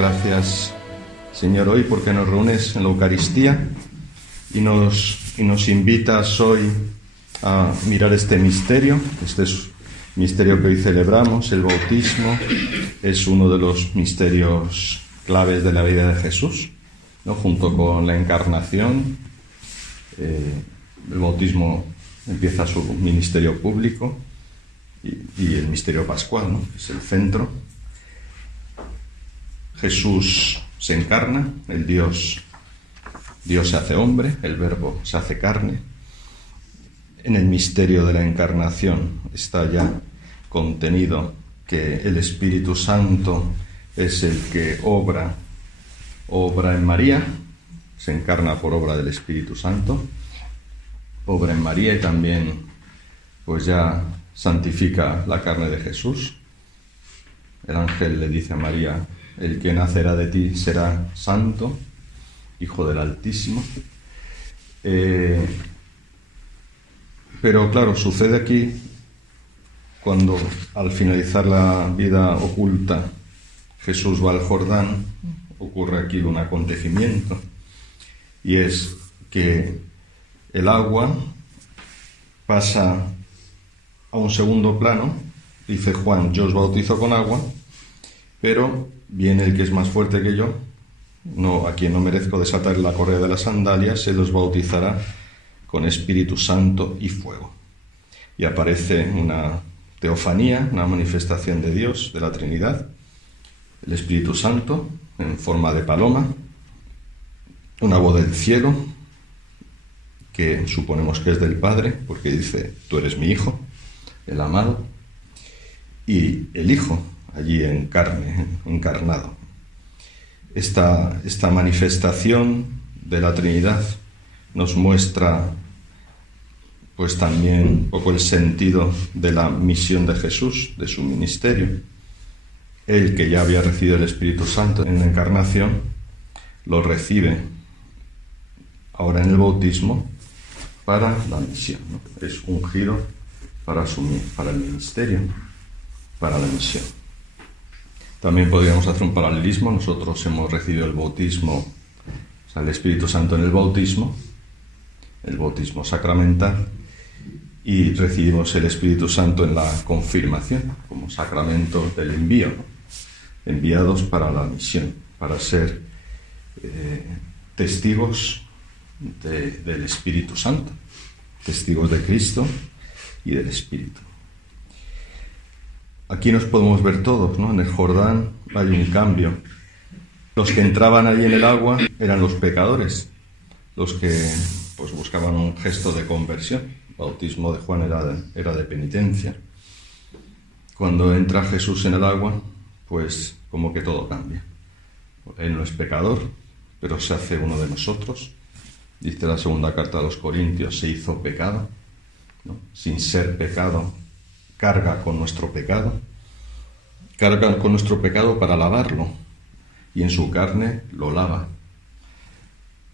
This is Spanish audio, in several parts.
gracias, Señor, hoy porque nos reúnes en la Eucaristía y nos invitas hoy a mirar este misterio. Este es misterio que hoy celebramos, el bautismo. Es uno de los misterios claves de la vida de Jesús, ¿no? Junto con la encarnación. El bautismo empieza su ministerio público y el misterio pascual, ¿no? Es el centro. Jesús se encarna, el Dios se hace hombre, el Verbo se hace carne. En el misterio de la encarnación está ya contenido que el Espíritu Santo es el que obra en María, se encarna por obra del Espíritu Santo, obra en María y también pues ya santifica la carne de Jesús. El ángel le dice a María: el que nacerá de ti será santo, Hijo del Altísimo. Pero claro, sucede aquí cuando al finalizar la vida oculta Jesús va al Jordán, ocurre aquí un acontecimiento, y es que el agua pasa a un segundo plano. Dice Juan: yo os bautizo con agua, pero viene el que es más fuerte que yo, a quien no merezco desatar la correa de las sandalias, se los bautizará con Espíritu Santo y fuego. Y aparece una teofanía, una manifestación de Dios, de la Trinidad, el Espíritu Santo en forma de paloma, una voz del cielo, que suponemos que es del Padre, porque dice: tú eres mi Hijo, el amado, y el Hijo allí en carne, encarnado. Esta manifestación de la Trinidad nos muestra pues también un poco el sentido de la misión de Jesús, de su ministerio. Él, que ya había recibido el Espíritu Santo en la encarnación, lo recibe ahora en el bautismo para la misión, ¿no? Es ungido para el ministerio, para la misión. También podríamos hacer un paralelismo. Nosotros hemos recibido el bautismo, o sea, el Espíritu Santo en el bautismo sacramental, y recibimos el Espíritu Santo en la confirmación, como sacramento del envío, ¿no? Enviados para la misión, para ser testigos del Espíritu Santo, testigos de Cristo y del Espíritu. Aquí nos podemos ver todos, ¿no? En el Jordán hay un cambio. Los que entraban allí en el agua eran los pecadores, los que pues buscaban un gesto de conversión. El bautismo de Juan era de penitencia. Cuando entra Jesús en el agua, pues como que todo cambia. Él no es pecador, pero se hace uno de nosotros. Dice la segunda carta a los Corintios: se hizo pecado, ¿no? Sin ser pecado, carga con nuestro pecado para lavarlo, y en su carne lo lava.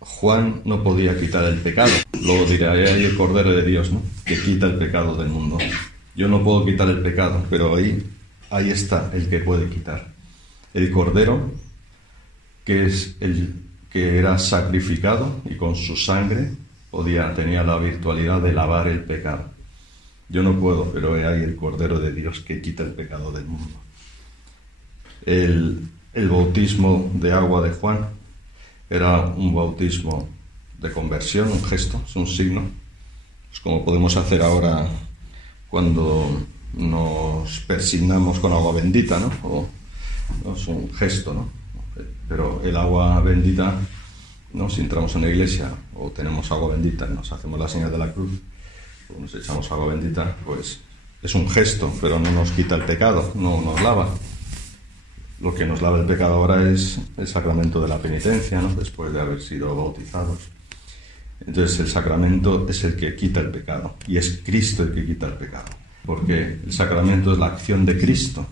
Juan no podía quitar el pecado. Luego dirá: ahí el Cordero de Dios, ¿no? Que quita el pecado del mundo. Yo no puedo quitar el pecado, pero ahí está el que puede quitar. El Cordero, que es el que era sacrificado y con su sangre tenía la virtualidad de lavar el pecado. Yo no puedo, pero hay el Cordero de Dios que quita el pecado del mundo. El bautismo de agua de Juan era un bautismo de conversión, un gesto, es un signo. Es como podemos hacer ahora cuando nos persignamos con agua bendita, ¿no? Es un gesto, ¿no? Pero el agua bendita, ¿no? Si entramos en la iglesia o tenemos agua bendita, nos hacemos la señal de la cruz, o nos echamos agua bendita, pues es un gesto, pero no nos quita el pecado, no nos lava. Lo que nos lava el pecado ahora es el sacramento de la penitencia, ¿no? Después de haber sido bautizados. Entonces el sacramento es el que quita el pecado, y es Cristo el que quita el pecado, porque el sacramento es la acción de Cristo.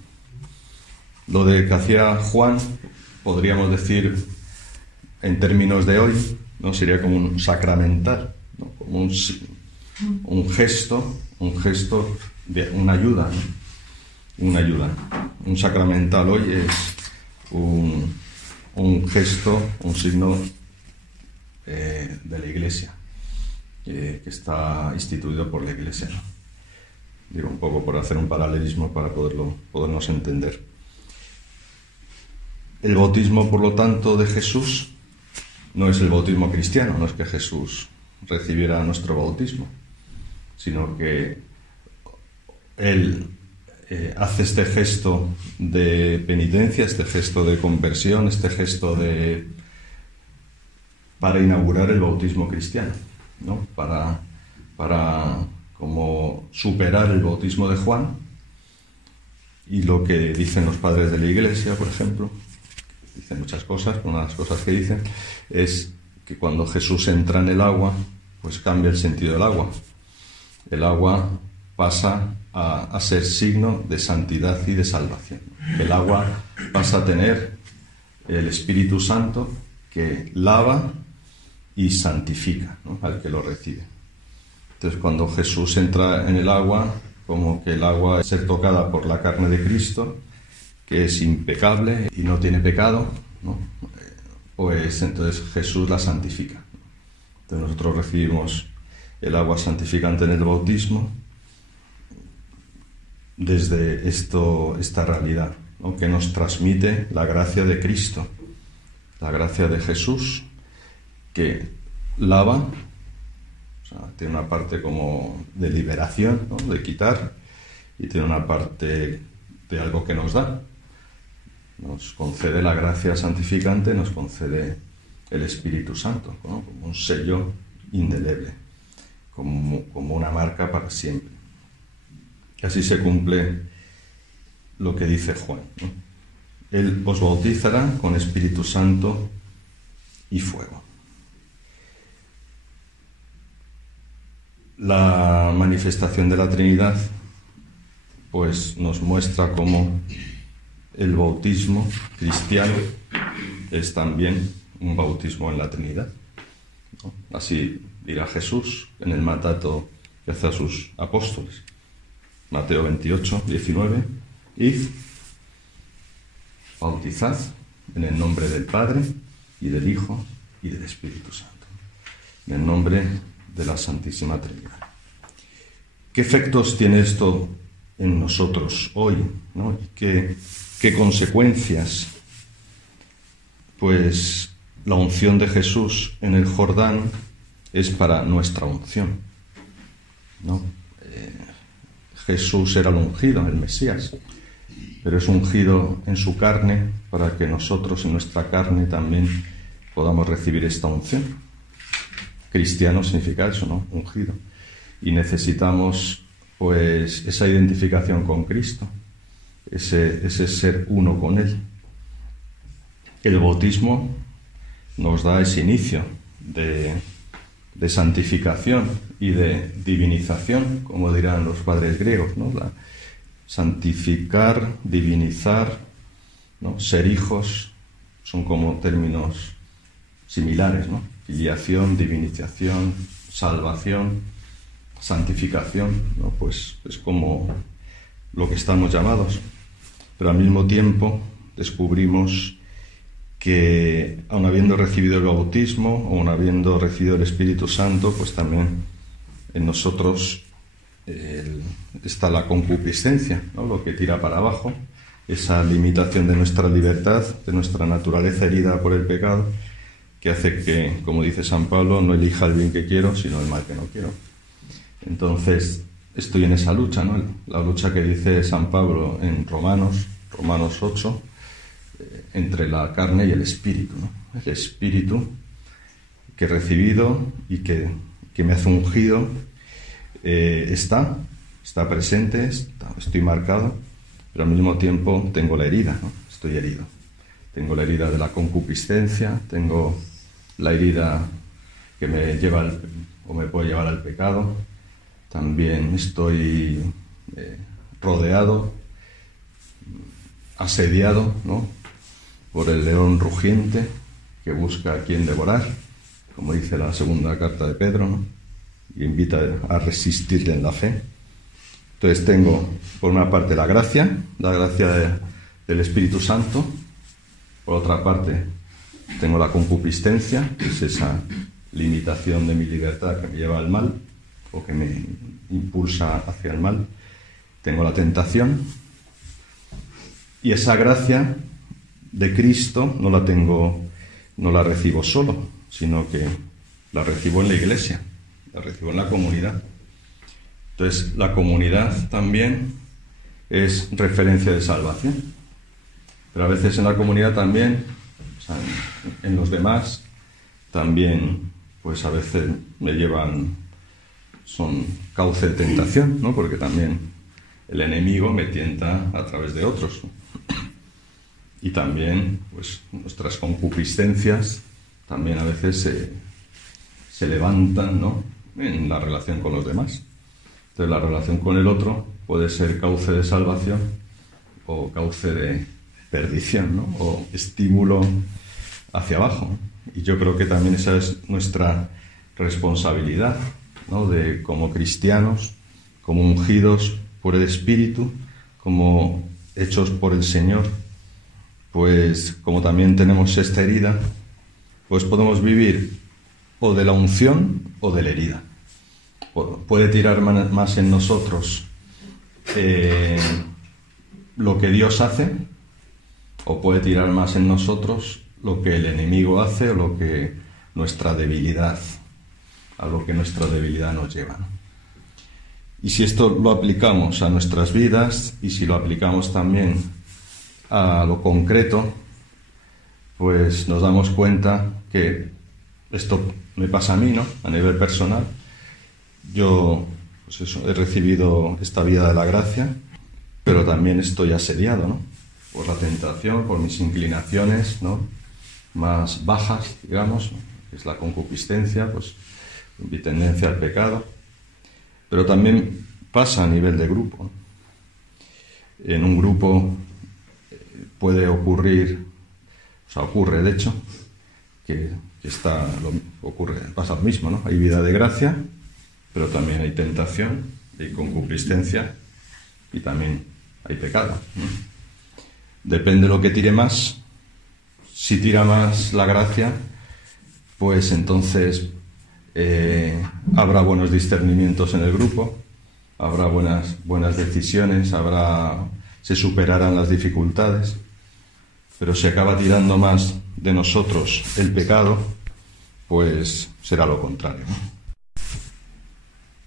Lo de que hacía Juan, podríamos decir en términos de hoy, ¿no? Sería como un sacramental, ¿no? Como un gesto de una ayuda, ¿no? Una ayuda. Un sacramental hoy es un gesto, un signo de la Iglesia, que está instituido por la Iglesia, ¿no? Digo, un poco por hacer un paralelismo para podernos entender. El bautismo, por lo tanto, de Jesús no es el bautismo cristiano, no es que Jesús recibiera nuestro bautismo, sino que Él hace este gesto de penitencia, este gesto de conversión, este gesto para inaugurar el bautismo cristiano, ¿no? Para como superar el bautismo de Juan y lo que dicen los padres de la Iglesia, por ejemplo. Dicen muchas cosas, pero una de las cosas que dicen es que cuando Jesús entra en el agua, pues cambia el sentido del agua. El agua pasa a ser signo de santidad y de salvación. El agua pasa a tener el Espíritu Santo que lava y santifica, ¿no?, al que lo recibe. Entonces, cuando Jesús entra en el agua, como que el agua es ser tocada por la carne de Cristo, que es impecable y no tiene pecado, ¿no?, pues entonces Jesús la santifica. Entonces nosotros recibimos el agua santificante en el bautismo desde esta realidad, ¿no?, que nos transmite la gracia de Cristo, la gracia de Jesús, que lava, o sea, tiene una parte como de liberación, ¿no?, de quitar, y tiene una parte de algo que nos da. Nos concede la gracia santificante, nos concede el Espíritu Santo, ¿no?, como un sello indeleble, como una marca para siempre. Y así se cumple lo que dice Juan, ¿no? Él os bautizará con Espíritu Santo y fuego. La manifestación de la Trinidad pues nos muestra cómo el bautismo cristiano es también un bautismo en la Trinidad, ¿no? Así dirá Jesús en el mandato que hace a sus apóstoles. Mateo 28, 19. Id, bautizad en el nombre del Padre y del Hijo y del Espíritu Santo. En el nombre de la Santísima Trinidad. ¿Qué efectos tiene esto en nosotros hoy, ¿no? ¿Y qué consecuencias? Pues la unción de Jesús en el Jordán es para nuestra unción, ¿no? Jesús era el ungido, el Mesías, pero es ungido en su carne para que nosotros en nuestra carne también podamos recibir esta unción. Cristiano significa eso, ¿no?, ungido. Y necesitamos pues esa identificación con Cristo, ese ser uno con Él. El bautismo nos da ese inicio de santificación y de divinización, como dirán los padres griegos, ¿no? Santificar, divinizar, ¿no? Ser hijos son como términos similares, ¿no? Filiación, divinización, salvación, santificación, ¿no? Pues es como lo que estamos llamados. Pero al mismo tiempo descubrimos que aun habiendo recibido el bautismo, aun habiendo recibido el Espíritu Santo, pues también en nosotros está la concupiscencia, ¿no?, lo que tira para abajo, esa limitación de nuestra libertad, de nuestra naturaleza herida por el pecado, que hace que, como dice San Pablo, no elija el bien que quiero, sino el mal que no quiero. Entonces, estoy en esa lucha, ¿no?, la lucha que dice San Pablo en Romanos 8, entre la carne y el espíritu, ¿no? El espíritu que he recibido y que me hace ungido está presente, estoy marcado, pero al mismo tiempo tengo la herida, ¿no? Estoy herido. Tengo la herida de la concupiscencia, tengo la herida que me lleva o me puede llevar al pecado. También estoy rodeado, asediado, ¿no?, por el león rugiente que busca a quien devorar, como dice la segunda carta de Pedro, ¿no?, y invita a resistirle en la fe. Entonces tengo, por una parte, la gracia del Espíritu Santo, por otra parte, Tengo la concupiscencia, que es esa limitación de mi libertad que me lleva al mal o que me impulsa hacia el mal. Tengo la tentación. Y esa gracia de Cristo no la recibo solo, sino que la recibo en la iglesia, la recibo en la comunidad. Entonces, la comunidad también es referencia de salvación. Pero a veces en la comunidad también, o sea, en los demás, también, pues a veces son cauce de tentación, ¿no? Porque también el enemigo me tienta a través de otros, ¿no? Y también, pues, nuestras concupiscencias también a veces se levantan, ¿no?, en la relación con los demás. Entonces, la relación con el otro puede ser cauce de salvación o cauce de perdición, ¿no?, o estímulo hacia abajo, ¿no? Y yo creo que también esa es nuestra responsabilidad, ¿no?, de como cristianos, como ungidos por el Espíritu, como hechos por el Señor, pues como también tenemos esta herida, pues podemos vivir o de la unción o de la herida. Puede tirar más en nosotros lo que Dios hace, o puede tirar más en nosotros lo que el enemigo hace o lo que nuestra debilidad, a lo que nuestra debilidad nos lleva, ¿no? Y si esto lo aplicamos a nuestras vidas y si lo aplicamos también a lo concreto, pues nos damos cuenta que esto me pasa a mí, ¿no?, a nivel personal. Yo, pues eso, he recibido esta vida de la gracia, pero también estoy asediado, ¿no?, por la tentación, por mis inclinaciones, ¿no?, más bajas, digamos, que es la concupiscencia, pues mi tendencia al pecado. Pero también pasa a nivel de grupo. En un grupo puede ocurrir, o sea, ocurre de hecho, pasa lo mismo, ¿no? Hay vida de gracia, pero también hay tentación, hay concupiscencia y también hay pecado, ¿no? Depende de lo que tire más. Si tira más la gracia, pues entonces habrá buenos discernimientos en el grupo, habrá buenas decisiones, se superarán las dificultades. Pero si acaba tirando más de nosotros el pecado, pues será lo contrario, ¿no?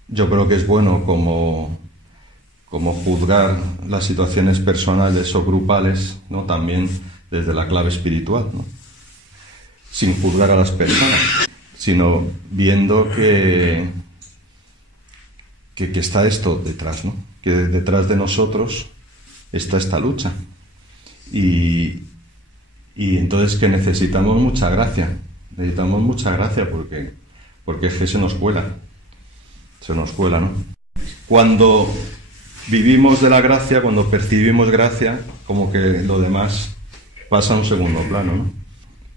Yo creo que es bueno como juzgar las situaciones personales o grupales, ¿no?, también desde la clave espiritual, ¿no?, sin juzgar a las personas, sino viendo que está esto detrás, ¿no?, que detrás de nosotros está esta lucha. Y entonces que necesitamos mucha gracia porque es que se nos cuela, ¿no? Cuando vivimos de la gracia, cuando percibimos gracia, como que lo demás pasa a un segundo plano, ¿no?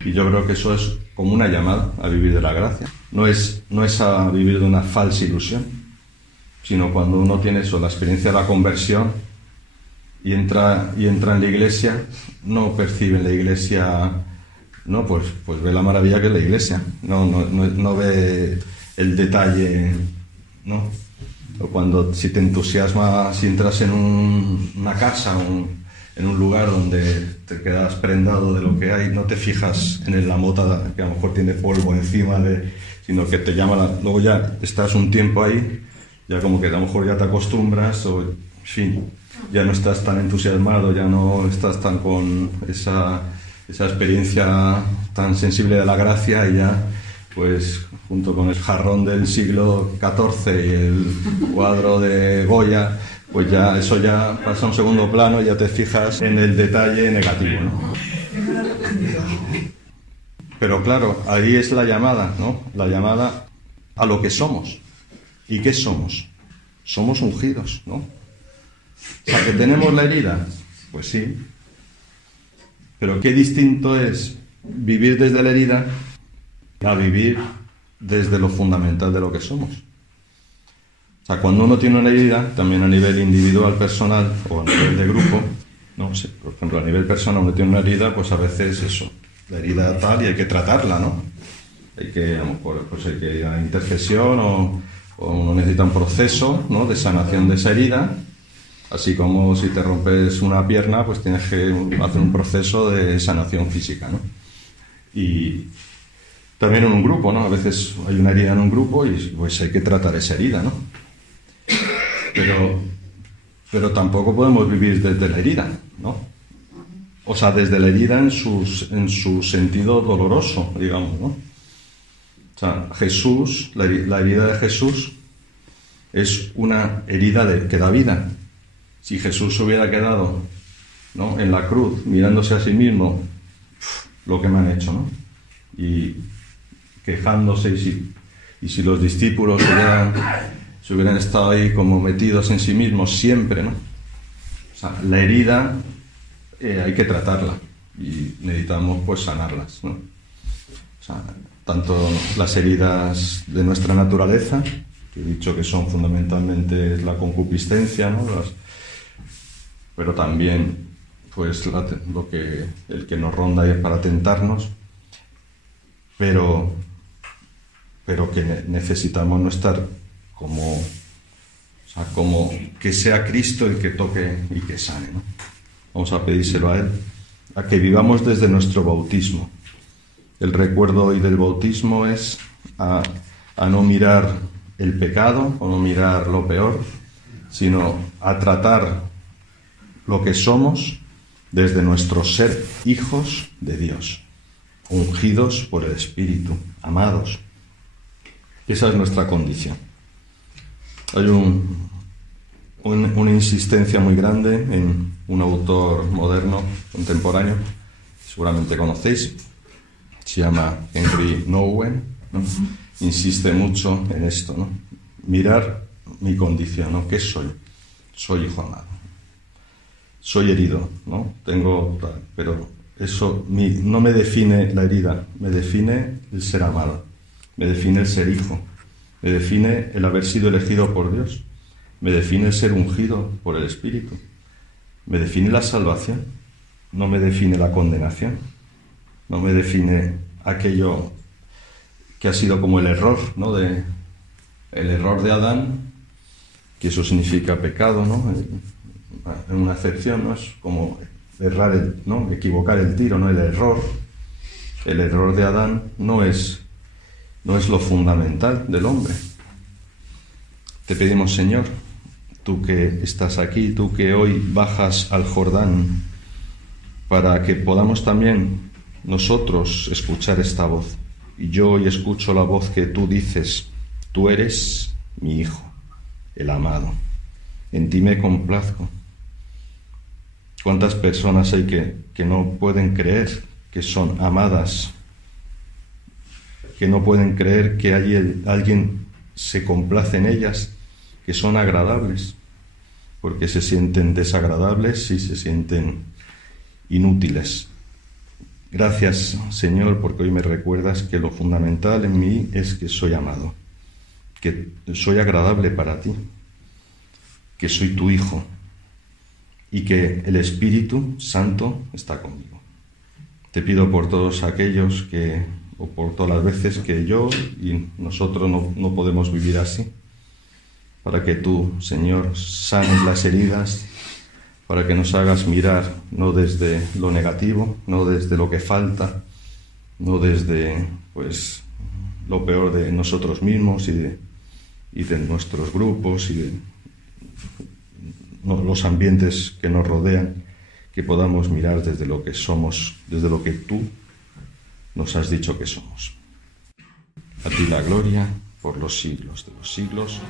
Y yo creo que eso es como una llamada a vivir de la gracia. No es a vivir de una falsa ilusión, sino cuando uno tiene eso, la experiencia de la conversión, y entra en la iglesia, no percibe en la iglesia, no, pues ve la maravilla que es la iglesia, no ve el detalle, ¿no? O cuando si te entusiasma, si entras en una casa, en un lugar donde te quedas prendado de lo que hay, no te fijas en la mota que a lo mejor tiene polvo encima, sino que te llama, luego ya estás un tiempo ahí, ya como que a lo mejor ya te acostumbras, o en fin, ya no estás tan entusiasmado, ya no estás tan con esa experiencia tan sensible de la gracia, y ya, pues, junto con el jarrón del siglo XIV y el cuadro de Goya, pues ya eso ya pasa a un segundo plano y ya te fijas en el detalle negativo, ¿no? Pero claro, ahí es la llamada, ¿no? La llamada a lo que somos. ¿Y qué somos? Somos ungidos, ¿no? O sea, ¿que tenemos la herida? Pues sí. Pero qué distinto es vivir desde la herida a vivir desde lo fundamental de lo que somos. O sea, cuando uno tiene una herida, también a nivel individual, personal, o a nivel de grupo, no sé, por ejemplo, a nivel personal uno tiene una herida, pues a veces eso, la herida tal y hay que tratarla, ¿no? Hay que, a lo mejor, pues hay que ir a la intercesión o uno necesita un proceso, ¿no?, de sanación de esa herida. Así como si te rompes una pierna, pues tienes que hacer un proceso de sanación física, ¿no? Y también en un grupo, ¿no? A veces hay una herida en un grupo y pues hay que tratar esa herida, ¿no? Pero tampoco podemos vivir desde la herida, ¿no? O sea, desde la herida en su sentido doloroso, digamos, ¿no? O sea, Jesús, la herida de Jesús es una herida que da vida. Si Jesús se hubiera quedado, ¿no?, en la cruz, mirándose a sí mismo, lo que me han hecho, ¿no?, y quejándose, y si los discípulos se hubieran estado ahí como metidos en sí mismos siempre, ¿no? O sea, la herida hay que tratarla y necesitamos pues sanarlas, ¿no? O sea, tanto las heridas de nuestra naturaleza, que he dicho que son fundamentalmente la concupiscencia, ¿no?, pero también pues el que nos ronda es para tentarnos, pero que necesitamos no estar como que sea Cristo el que toque y que sane, ¿no? Vamos a pedírselo a Él, a que vivamos desde nuestro bautismo. El recuerdo hoy del bautismo es a no mirar el pecado o no mirar lo peor, sino a tratar lo que somos desde nuestro ser hijos de Dios, ungidos por el Espíritu, amados. Esa es nuestra condición. Hay una insistencia muy grande en un autor moderno, contemporáneo, seguramente conocéis, se llama Henry Nouwen, ¿no? Insiste mucho en esto, ¿no? Mirar mi condición, ¿no? ¿Qué soy? Soy hijo amado. Soy herido, ¿no? Pero eso no me define la herida, me define el ser amado, me define el ser hijo, me define el haber sido elegido por Dios, me define el ser ungido por el Espíritu, me define la salvación, no me define la condenación, no me define aquello que ha sido como el error, ¿no? El error de Adán, que eso significa pecado, ¿no? En una acepción, ¿no? Es como errar, ¿no? Equivocar el tiro, ¿no? El error de Adán no es lo fundamental del hombre. Te pedimos, Señor, tú que estás aquí, tú que hoy bajas al Jordán, para que podamos también nosotros escuchar esta voz. Y yo hoy escucho la voz que tú dices: tú eres mi hijo, el amado, en ti me complazco. ¿Cuántas personas hay que no pueden creer que son amadas? Que no pueden creer que alguien se complace en ellas, que son agradables, porque se sienten desagradables y se sienten inútiles. Gracias, Señor, porque hoy me recuerdas que lo fundamental en mí es que soy amado, que soy agradable para ti, que soy tu hijo, y que el Espíritu Santo está conmigo. Te pido por todos aquellos o por todas las veces que yo y nosotros no podemos vivir así, para que tú, Señor, sanes las heridas, para que nos hagas mirar no desde lo negativo, no desde lo que falta, no desde pues lo peor de nosotros mismos y de nuestros grupos y de los ambientes que nos rodean, que podamos mirar desde lo que somos, desde lo que tú nos has dicho que somos. A ti la gloria por los siglos de los siglos.